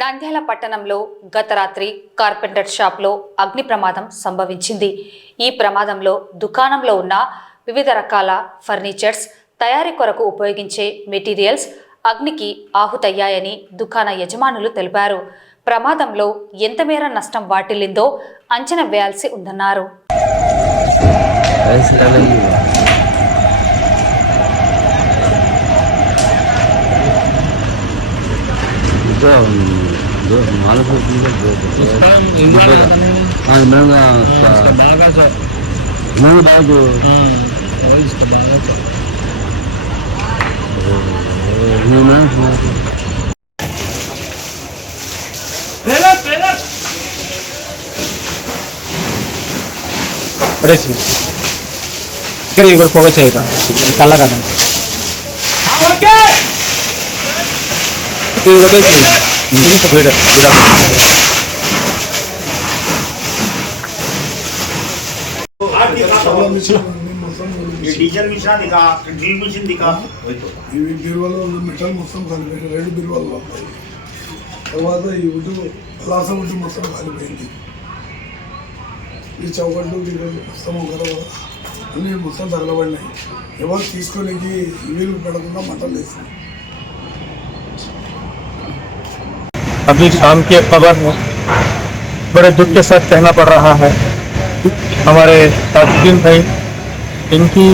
నంద్యాల పట్టణంలో గత రాత్రి కార్పెంటర్ షాప్లో అగ్ని ప్రమాదం సంభవించింది. ఈ ప్రమాదంలో దుకాణంలో ఉన్న వివిధ రకాల ఫర్నిచర్స్ తయారీ కొరకు ఉపయోగించే మెటీరియల్స్ అగ్నికి ఆహుతయ్యాయని దుకాణ యజమానులు తెలిపారు. ప్రమాదంలో ఎంత మేర నష్టం వాటిల్లిందో అంచనా వేయాల్సి ఉందన్నారు. ఇక్కడ పొగ చేయక కళ్ళ కదా डीजल मिश्रा दिखा, ड्रिल मशीन दिखा, ఇవి బీరువాలో ఉన్న మెటల్ మొత్తం కాలిపోయింది. 2 బీరువాలు ఉంటాయి. తర్వాత ఈ వుడ్ లాస వుడ్ మొత్తం కాలిపోయింది. ఈ చౌకట్లు మొత్తం కదా అన్నీ మొత్తం తగలబడినాయి. ఎవరు తీసుకోనికి వీలు పెడకుండా మంటలు వేసింది. अभी शाम की खबर है, बड़े दुख के साथ कहना पड़ रहा है हमारे ताजुद्दीन भाई, इनकी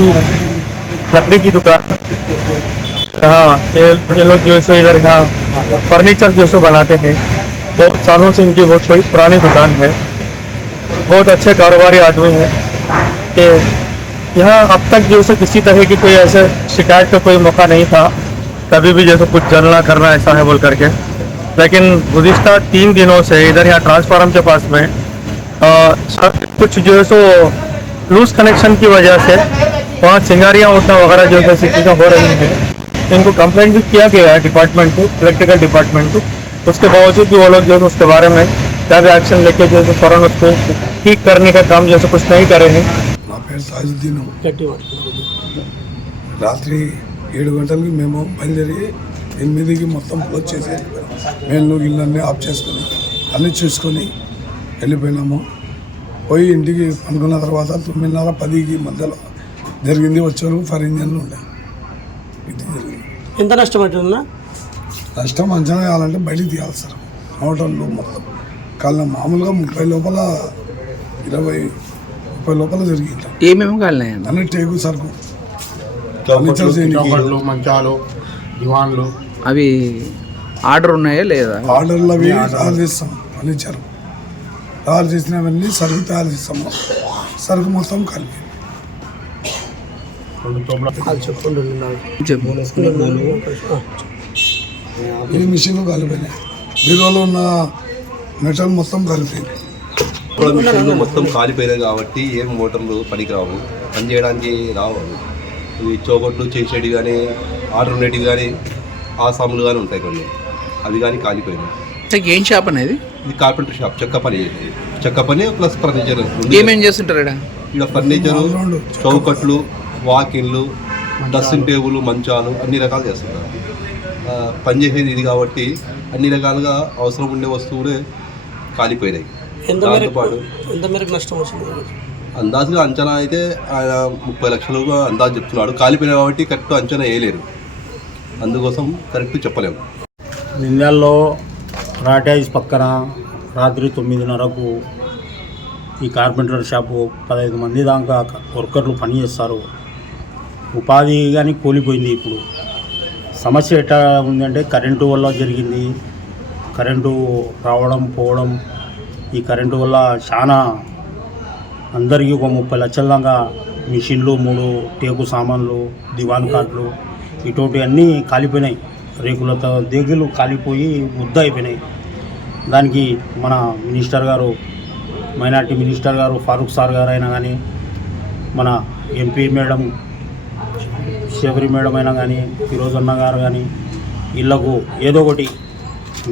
लकड़ी की दुकान, हाँ ये लोग जो है इधर यहाँ फर्नीचर जो सो बनाते हैं, बहुत सालों से इनकी बहुत बड़ी पुरानी दुकान है. बहुत अच्छे कारोबारी आदमी हैं कि यहाँ अब तक जो है किसी तरह की कोई ऐसे शिकायत का कोई मौका नहीं था. कभी भी जैसे कुछ जलना करना ऐसा है बोल करके, लेकिन गुज़िश्ता 3 दिनों से इधर यहाँ ट्रांसफार्मर के पास में कुछ जो है सो लूज कनेक्शन की वजह से वहाँ चिंगारियाँ उठना वगैरह जो है चीज़ें हो रही हैं. इनको कंप्लेंट भी किया गया है डिपार्टमेंट को, इलेक्ट्रिकल डिपार्टमेंट को. उसके बावजूद भी वो लोग जो है उसके बारे में क्या भी एक्शन लेके जो है फौरन उसको ठीक करने का काम जैसे कुछ नहीं करे हैं. నా పేరు తాజుద్దీన్. రాత్రి 7 గంటలకి మేము బయలుదేరి 8కి మొత్తం క్లోజ్ చేసి మేము ఇళ్ళన్నీ ఆఫ్ చేసుకొని అన్నీ చూసుకొని వెళ్ళిపోయినాము. పోయి ఇంటికి అనుకున్న తర్వాత 9:30, 10కి మధ్యలో జరిగింది. వచ్చారు ఫైర్ ఇంజన్లు ఉన్నాయి. ఇది జరిగింది. ఎంత నష్టం అవుతుందా? నష్టం అంచనా వేయాలంటే బయటికి తీయాలి సార్. మోటార్లు మొత్తం కాలిన మామూలుగా 30 లోపల 20-30 లోపల జరిగింది. ఏమేమి కాలినాయి అన్ని టేకు సరుకు, మంచాలు, దివాన్లు. అవి ఆర్డర్ ఉన్నాయా లేదా? ఆర్డర్లు అవి తయారు చేస్తాం. ఫర్నిచర్ తయారు చేసినవన్నీ సరుకు తయారు చేస్తాము. సరుకు మొత్తం కలిపి ఈ మిషన్లు కలిపోయినాయి. బీరువాలో ఉన్న మెటల్ మొత్తం కలిపోయింది. మిషన్లు మొత్తం కాలిపోయినాయి కాబట్టి ఏం మోటార్లు పనికిరావు, పని చేయడానికి రావు. ఇవి చౌకట్లు చేసేవి కానీ, ఆర్డర్ ఉండేటివి కానీ, ఆ సాములు కానీ ఉంటాయి కొన్ని, అవి కానీ కాలిపోయినాయి. ఏం షాప్ అనేది? ఇది కార్పెంటర్ షాప్. చెక్క పని ప్లస్ ఫర్నిచర్. ఏమేం చేస్తుంటారు ఇక్కడ ఫర్నిచరు, చౌకట్లు, వాకిన్లు, డ్రెస్సింగ్ టేబుల్, మంచాలు అన్ని రకాలు చేస్తుంటారు. పనిచేసేది ఇది కాబట్టి అన్ని రకాలుగా అవసరం ఉండే వస్తువులే కాలిపోయినాయి. దాంతోపాటు అందాజుగా అంచనా అయితే ఆయన 30 లక్షలుగా అందాజు చెప్తున్నాడు. కాలిపోయినా కాబట్టి కరెక్ట్ అంచనా వేయలేరు, అందుకోసం కరెక్ట్ చెప్పలేము. నింద్యాల్లో రాటేజ్ పక్కన రాత్రి 9:30కు ఈ కార్పెంటర్ షాపు 15 మంది దాకా వర్కర్లు పనిచేస్తారు. ఉపాధి కానీ కూలిపోయింది. ఇప్పుడు సమస్య ఎట్లా ఉందంటే కరెంటు వల్ల జరిగింది. కరెంటు రావడం పోవడం, ఈ కరెంటు వల్ల చాలా అందరికీ ఒక 30 లక్షల దాకా మిషన్లు, 3 టేకు సామాన్లు, దివాన్ కార్డులు ఇటువంటి అన్నీ కాలిపోయినాయి. రేకులతో దేగులు కాలిపోయి ముద్ద అయిపోయినాయి. దానికి మన మినిస్టర్ గారు, మైనార్టీ మినిస్టర్ గారు ఫారూక్ సార్ గారు అయినా కానీ, మన ఎంపీ మేడం శబరి మేడం అయినా కానీ, ఫిరోజ్ అన్న గారు కానీ, వీళ్ళకు ఏదో ఒకటి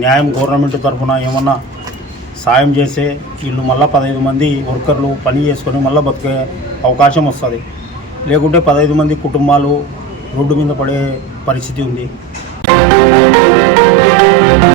న్యాయం గవర్నమెంట్ తరఫున ఏమన్నా సాయం చేస్తే వీళ్ళు మళ్ళీ 15 మంది వర్కర్లు పని చేసుకొని మళ్ళీ బతికే అవకాశం వస్తుంది. లేకుంటే 15 మంది కుటుంబాలు రోడ్డు మీద పడే పరిస్థితి ఉంది.